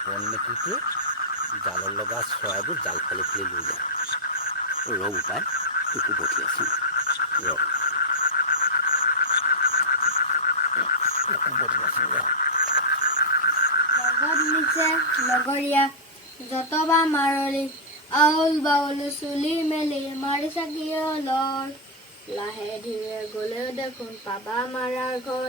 ই বন মেকুৰীটোৱে জালত লগা চৰাইবোৰ জাল ফালি ফালি লৈ যায় ৰ উপায় তোকো পঠিয়াইছোঁ ৰ লগৰীয়া যতবা মাৰলি, আউল বাউল চুলি মেলি মাৰি চাকি লৰ লাহে ধীৰে গ'লেও দেখোন পাবা মাৰাৰ ঘৰ।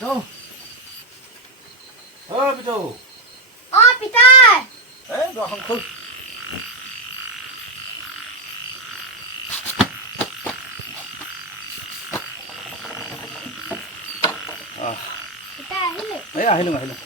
নাই শাকো নাই ভাতো হ'ব এতিয়া কি কৰিম এতিয়া পিতৌ অ পিতৌ অ পিতাই এই দুৱাৰখন খোল আহ, পিতাই আহিলে এই আহিলোঁ আহিলোঁ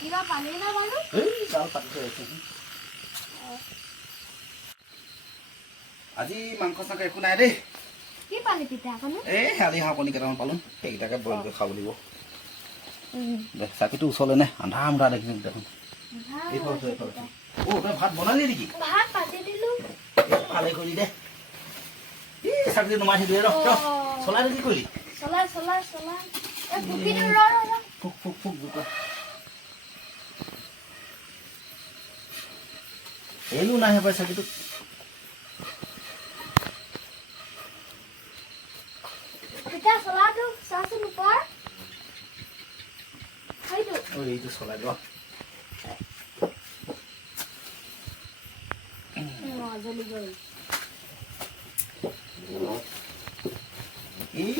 কিবা পালি না বাৰু এই জাল পাতি থৈ আহিছোঁ আজি মাংস চাংস একো নাই দেই কি পালি পিতাই আপুনি এই শেৱালি হাঁহ কণী কেইটামান পালোঁ সেইকেইটাকে বইল কৰি খাব লাগিব দে চাকিটো ওচৰলৈ নে? আন্ধা আন্ধা দেখিছোঁ দেখোন। এইফালে এইফালে। অ' তই ভাত বনালি নেকি? ভালেই কৰিলি দে। চাকিটো নমাই থৈ দিয়ে ৰ চলাই কি কৰিলি? ফুকি ফুক ফুক জোকা এইনো নাহে পাই চাকিটো চলাটো চাচোন ওপৰ। অ জ্বলি গ'ল এই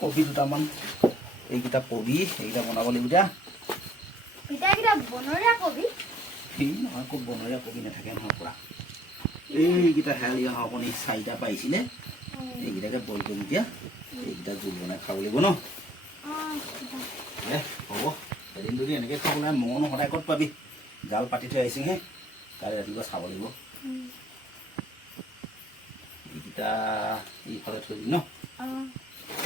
কবি দুটামান এইকেইটা কবি এইকেইটা বনাব লাগিব দিয়া বনৰীয়া কবি। এই নহয় খুব বনৰীয়া কবি নাথাকে নহয় পূৰা। এইকেইটা শেৱালি হাঁহ কণী চাৰিটা পাইছিলে। এইকেইটাকে বইল কৰিম এতিয়া এইকেইটা জোল বনাই খাব লাগিব ন? হ'ব। যদি এনেকৈ খাব লাগে মঙনো সদায় ক'ত পাবি? জাল পাতি থৈ আহিছোঁহে কালি ৰাতিপুৱা চাব লাগিব। এইকেইটা এইফালে থৈ দিম ন?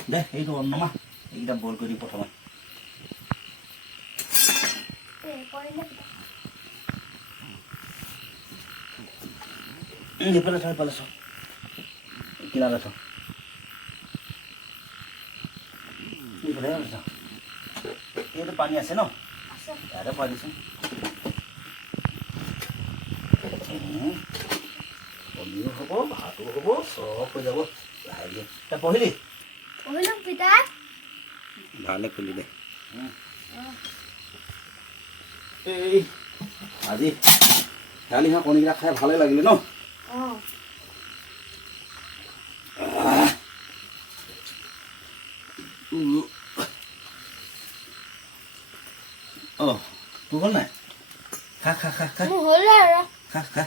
দে এইটো অন্নমা এইকেইটা বইল কৰি দিম প্ৰথমে। এই কৰিলে পিতাই উম, এইফালে থ এইফালে থ। কিনাৰে থ। এইফালে থ। এইটো পানী আছে ন? দিছোঁ উম, কণীও হ'ব ভাতো হ'ব চব হৈ যাব লাহে দিয়ে তই পঢ়িলি ভালে খুলি দে এই আজি শেৱালি হাঁহ কণীকেইটা খাই ভালে লাগিলে ন অ অঁ তোৰ হ'ল নাই খা খা খা খা মোৰ হ'লে আৰু খা খা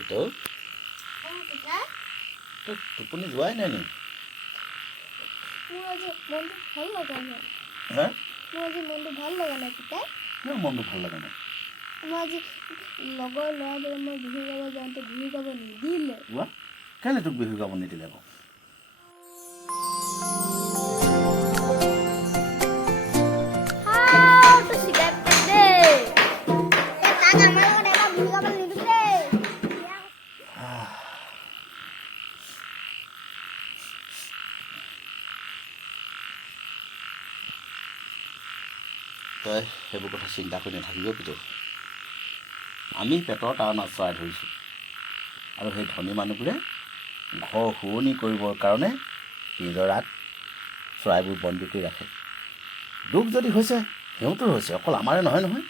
Itu, অ পিতাই tuh, টোপনি যোৱাই নাই নি। মোৰ আজি মনটো ভালো লগা নাই আজি মনটো ভালো লগা নাই মই আজি লগৰ ল'ৰাবোৰে মই বিহু গাব যাওঁতে বিহু গাব নিদিলে। কেলৈ তোক বিহু গাব নিদিলে বাৰু তই সেইবোৰ কথা চিন্তা কৰি নাথাকিব কিন্তু আমি পেটৰ তাৰণাত চৰাই ধৰিছোঁ। আৰু সেই ধনী মানুহবোৰে ঘৰ শুৱনি কৰিবৰ কাৰণে নিজৰাত চৰাইবোৰ বন্দী কৰি ৰাখে। দুখ যদি হৈছে সিহঁতৰ হৈছে অকল আমাৰে নহয় নহয়?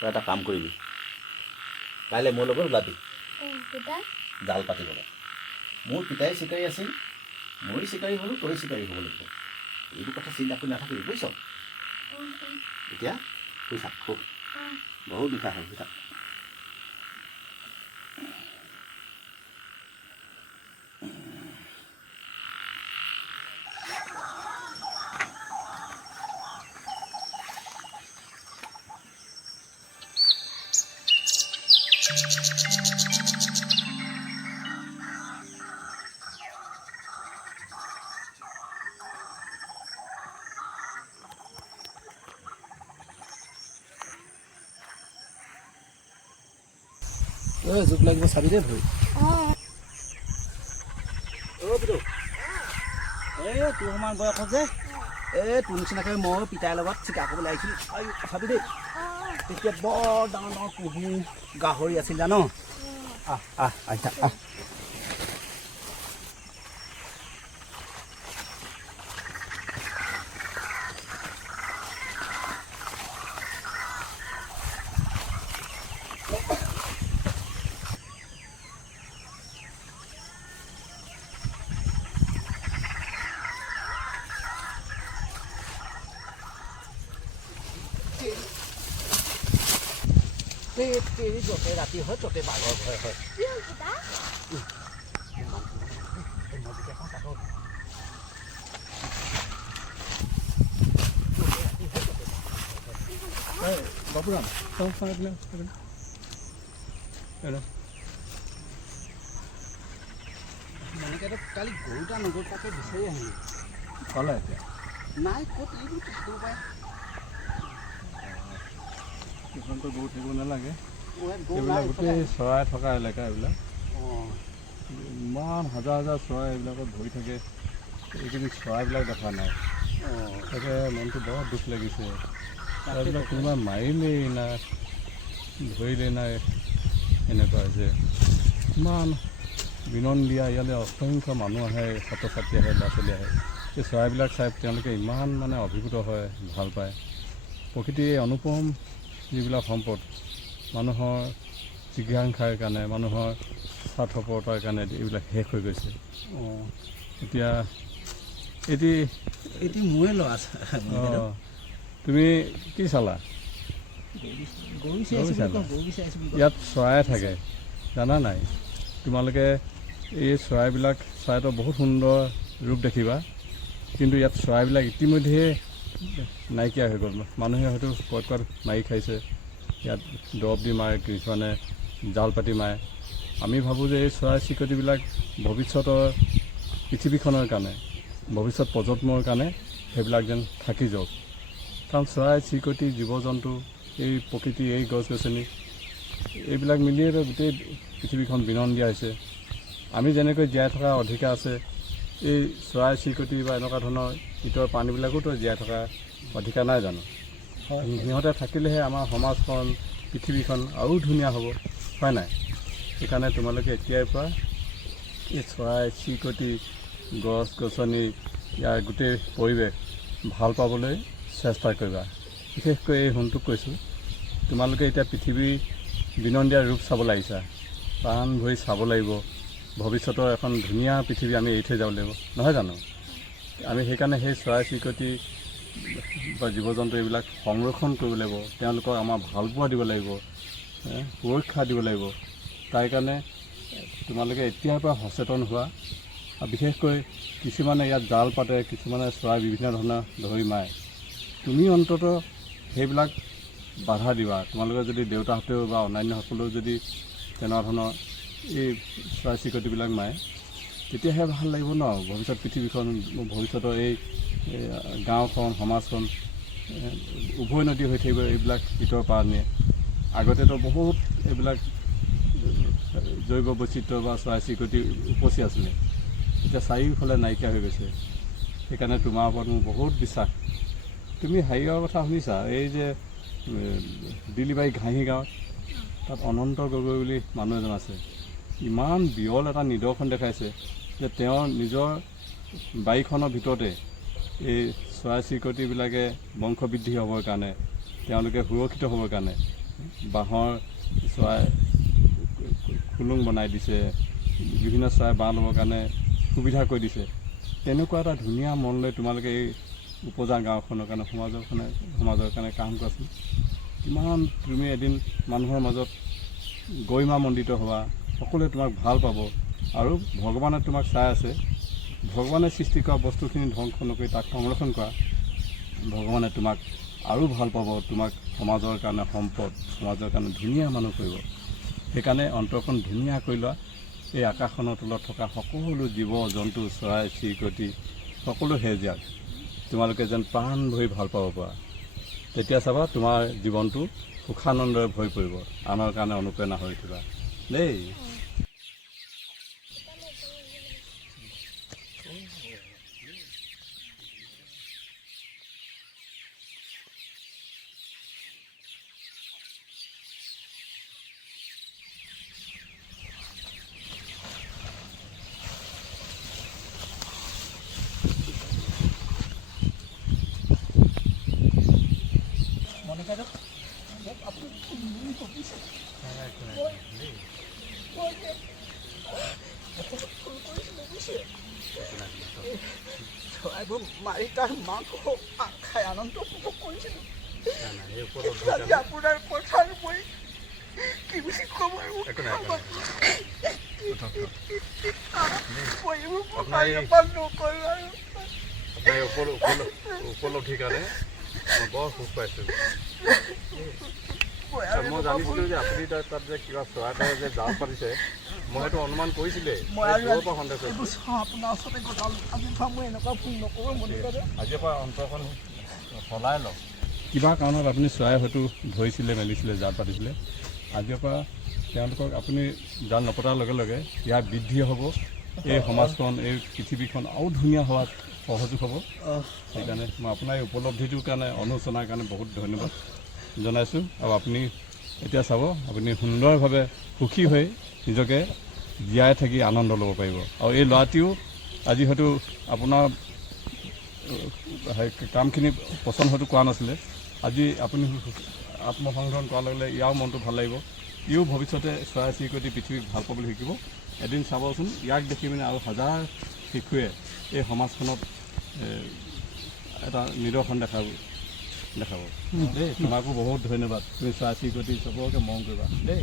তই এটা কাম কৰিবি। কাইলৈ মোৰ লগত ওলাবি। জাল পাতিবলৈ। মোৰ পিতাই চিকাৰী আছিল ময়ো চিকাৰী হ'লোঁ তই চিকাৰী হ'ব লাগিব। এইবোৰ কথা চিন্তা কৰি নাথাকিবি বুজিছ? এতিয়া শুই থাক শু বহুত নিশা হ'ল শুই থাক জোক লাগিব চাবি দেই ভৰি। এই তোৰ সমান বয়সত যে এই তোৰ নিচিনাকৈ মই পিতাইৰ লগত চিকাৰ কৰিবলৈ আহিছিলোঁ। চাবি দেই। তেতিয়া বৰ ডাঙৰ ডাঙৰ কুহু গাহৰি আছিল জান? আহ আহ আহিছা আহ। এই য'তে ৰাতি হয় ত'তে বাঘৰ ভয় হয় হ'ল পিতা বাবুৰাম মালিকেতো কালি গৰুটা নগৈ তাকে বিচাৰি আহিলোঁ পালে এতিয়া নাই ক'ত এইবোৰ থাকিব কিছুমানতো গৰু থাকিব নালাগে। এইবিলাক গোটেই চৰাই থকা এলেকা এইবিলাক। ইমান হাজাৰ হাজাৰ চৰাই এইবিলাকত ভৰি থাকে। এইখিনি চৰাইবিলাক দেখা নাই। তাকে মনটো বৰ দুখ লাগিছে। চৰাইবিলাক কোনোবা মাৰিলেই না ধৰিলেই নাই এনেকুৱা হৈছে ইমান বিনন্দীয়া ইয়ালৈ অসংখ্য মানুহ আহে ছাত্ৰ ছাত্ৰী আহে ল'ৰা ছোৱালী আহে। এই চৰাইবিলাক চাই তেওঁলোকে ইমান মানে অভিভূত হয় ভালো পায়। প্ৰকৃতিৰ এই অনুপম যিবিলাক সম্পদ মানুহৰ জিজ্ঞাসাৰ কাৰণে মানুহৰ স্বাৰ্থপৰতাৰ কাৰণে এইবিলাক শেষ হৈ গৈছে। অঁ। এতিয়া এটি এতিয়া মোৰে ল'ৰা অঁ। তুমি কি চালা। ইয়াত চৰাই থাকে জানা নাই? তোমালোকে এই চৰাইবিলাক চৰাইটো বহুত সুন্দৰ ৰূপ দেখিবা। কিন্তু ইয়াত চৰাইবিলাক ইতিমধ্যে নাইকিয়া হৈ গ'ল। মানুহে হয়তো ক'ত ক'ত মাৰি খাইছে। ইয়াত দৰৱ দি মাৰে, কিছুমানে জাল পাতি মাৰে। আমি ভাবোঁ যে এই চৰাই চিৰিকটিবিলাক ভৱিষ্যতৰ পৃথিৱীখনৰ কাৰণে, ভৱিষ্যত প্ৰজন্মৰ কাৰণে সেইবিলাক যেন থাকি যাওক। কাৰণ চৰাই চিৰিকটি জীৱ জন্তু এই প্ৰকৃতি, এই গছ গছনি এইবিলাক মিলিয়েতো গোটেই পৃথিৱীখন বিনন্দীয়া হৈছে। আমি যেনেকৈ জীয়াই থকাৰ অধিকাৰ আছে এই চৰাই চিৰিকটি বা এনেকুৱা ধৰণৰ ইতৰ প্ৰাণীবিলাকোতো জীয়াই থকা অধিকাৰ নাই জানো? সিহঁতে থাকিলেহে আমাৰ সমাজখন পৃথিৱীখন আৰু ধুনীয়া হ'ব হয় নাই? সেইকাৰণে তোমালোকে এতিয়াৰ পৰা এই চৰাই চিৰিকটি গছ গছনি ইয়াৰ গোটেই পৰিৱেশ ভালো পাবলৈ চেষ্টা কৰিবা। বিশেষকৈ এই সোণটোক কৈছোঁ তোমালোকে এতিয়া পৃথিৱীৰ বিনন্দীয়া ৰূপ চাবলৈ আহিছা প্ৰাণ ভৰি চাব লাগিব ভৱিষ্যতৰ এখন ধুনীয়া পৃথিৱী আমি এৰি থৈ যাব লাগিব। নহয় জানো? আমি সেইকাৰণে সেই চৰাই চিৰিকটি বা জীৱ জন্তু এইবিলাক সংৰক্ষণ কৰিব লাগিব। তেওঁলোকক আমাৰ ভালপোৱা দিব লাগিব সুৰক্ষা দিব লাগিব। তাৰ কাৰণে তোমালোকে এতিয়াৰ পৰা সচেতন হোৱা। আৰু বিশেষকৈ কিছুমানে ইয়াত জাল পাতে, কিছুমানে চৰাই বিভিন্ন ধৰণৰ ধৰি মাৰে। তুমি অন্ততঃ সেইবিলাক বাধা দিবা। তোমালোকে যদি দেউতাহঁতেও বা অন্যান্যসকলেও যদি তেনেকুৱা ধৰণৰ এই চৰাই চিৰিকটিবিলাক মাৰে তেতিয়াহে ভালো লাগিব ন? ভৱিষ্যত পৃথিৱীখন ভৱিষ্যতৰ এই গাঁওখন সমাজখন এ, উভৈ নদী হৈ থাকিব এইবিলাক পৰা নিয়ে আগতেতো বহুত এইবিলাক জৈৱ বৈচিত্ৰ বা চৰাই চিৰিকটি উপচি আছিলে। এতিয়া চাৰিওফালে নাইকিয়া হৈ গৈছে। সেইকাৰণে তোমাৰ ওপৰত মোৰ বহুত বিশ্বাস। তুমি হেৰিয়ৰ কথা শুনিছা? এই যে দিলীবাৰী ঘাঁহি গাঁৱত তাত অনন্ত গগৈ বুলি মানুহ এজন আছে। ইমান বিৰল এটা নিদৰ্শন দেখাইছে যে তেওঁৰ নিজৰ বাৰীখনৰ ভিতৰতে এই চৰাই চিৰিকটিবিলাকে বংশবৃদ্ধি হ'বৰ কাৰণে তেওঁলোকে সুৰক্ষিত হ'বৰ কাৰণে বাঁহৰ চৰাই খুলুং বনাই দিছে বিভিন্ন চৰাই বাঁহ ল'বৰ কাৰণে সুবিধা কৰি দিছে। তেনেকুৱা এটা ধুনীয়া মন লৈ তোমালোকে এই উপজা গাঁওখনৰ কাৰণে সমাজৰ কাৰণে সমাজৰ কাৰণে কাম কৰাচোন। কিমান তুমি এদিন মানুহৰ মাজত গৰিমা মণ্ডিত হোৱা সকলোৱে তোমাক ভালো পাব আৰু ভগৱানে তোমাক চাই আছে। ভগৱানে সৃষ্টি কৰা বস্তুখিনি ধ্বংস নকৰি তাক সংৰক্ষণ কৰা। ভগৱানে তোমাক আৰু ভালো পাব, তোমাক সমাজৰ কাৰণে সম্পদ, সমাজৰ কাৰণে ধুনীয়া মানুহ কৰিব। সেইকাৰণে অন্তৰখন ধুনীয়া কৰি লোৱা। এই আকাশখনৰ তলত থকা সকলো জীৱ, জন্তু, চৰাই, চিৰিকটি, সকলো সেউজীয়াক তোমালোকে যেন প্ৰাণ ভৰি ভালো পাব পাৰা। তেতিয়া চাবা তোমাৰ জীৱনটো সুখানন্দৰে ভৰি পৰিব। আনৰ কাৰণে অনুপ্ৰেৰণা হৈ উঠিবা। দেই। আজি আপোনাৰ কথাৰ মই কি বুলি ক'ম আৰু মই এইবোৰ আপোনাৰ এই- প্ৰকাশ নকৰোঁ আৰু উপলব্ধিৰ কাৰণে বৰ সুখ পাইছোঁ মই জানিছিলোঁ যে আপুনি তাত যে কিবা চৰাই তাৰে যে জাল পাতিছে মই সেইটো অনুমান কৰিছিলেই মই আৰু সন্দেহ এইবোৰ কৰিছোঁ চাওঁ আপোনাৰ ওচৰতে গতাল আজি পৰা মই এনেকুৱা ভুল নকৰোঁ মণিকাৰে আজিৰ পৰা অন্তৰখন সলাই লওক। কিবা কাৰণত আপুনি চৰাই হয়তো ধৰিছিলে মেলিছিলে জাল পাতিছিলে। আজিৰ পৰা তেওঁলোকক আপুনি জাল নপতাৰ লগে লগে ইয়াৰ বৃদ্ধি হ'ব এই সমাজখন এই পৃথিৱীখন আৰু ধুনীয়া হোৱাত সহযোগ হ'ব। সেইকাৰণে মই আপোনাৰ এই উপলব্ধিটোৰ কাৰণে অনুচনাৰ কাৰণে বহুত ধন্যবাদ। জনাইছোঁ আৰু আপুনি এতিয়া চাব, আপুনি সুন্দৰভাৱে সুখী হৈ নিজকে জীয়াই থাকি আনন্দ ল'ব পাৰিব। আৰু এই ল'ৰাটিও আজি হয়তো আপোনাৰ কামখিনি পচন্দ হয়তো কৰা নাছিলে। আজি আপুনি আত্মসংৰক্ষণ কৰাৰ লগে লগে ইয়াৰ মনটো ভালো লাগিব। ইও ভৱিষ্যতে চৰাই চিৰিকটি পৃথিৱীক ভালো পাবলৈ শিকিব। এদিন চাবচোন, ইয়াক দেখি পিনে আৰু হাজাৰ শিশুৱে এই সমাজখনত এটা নিদৰ্শন দেখাব। দেখাব। দেই তোমাকো বহুত ধন্যবাদ। তুমি চৰাই চিৰিকটি চবকে মৰম কৰিবা। দেই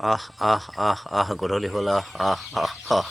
আহ আহ আহ আহ গধূলি হ'ল আহ আহ আহ আহ।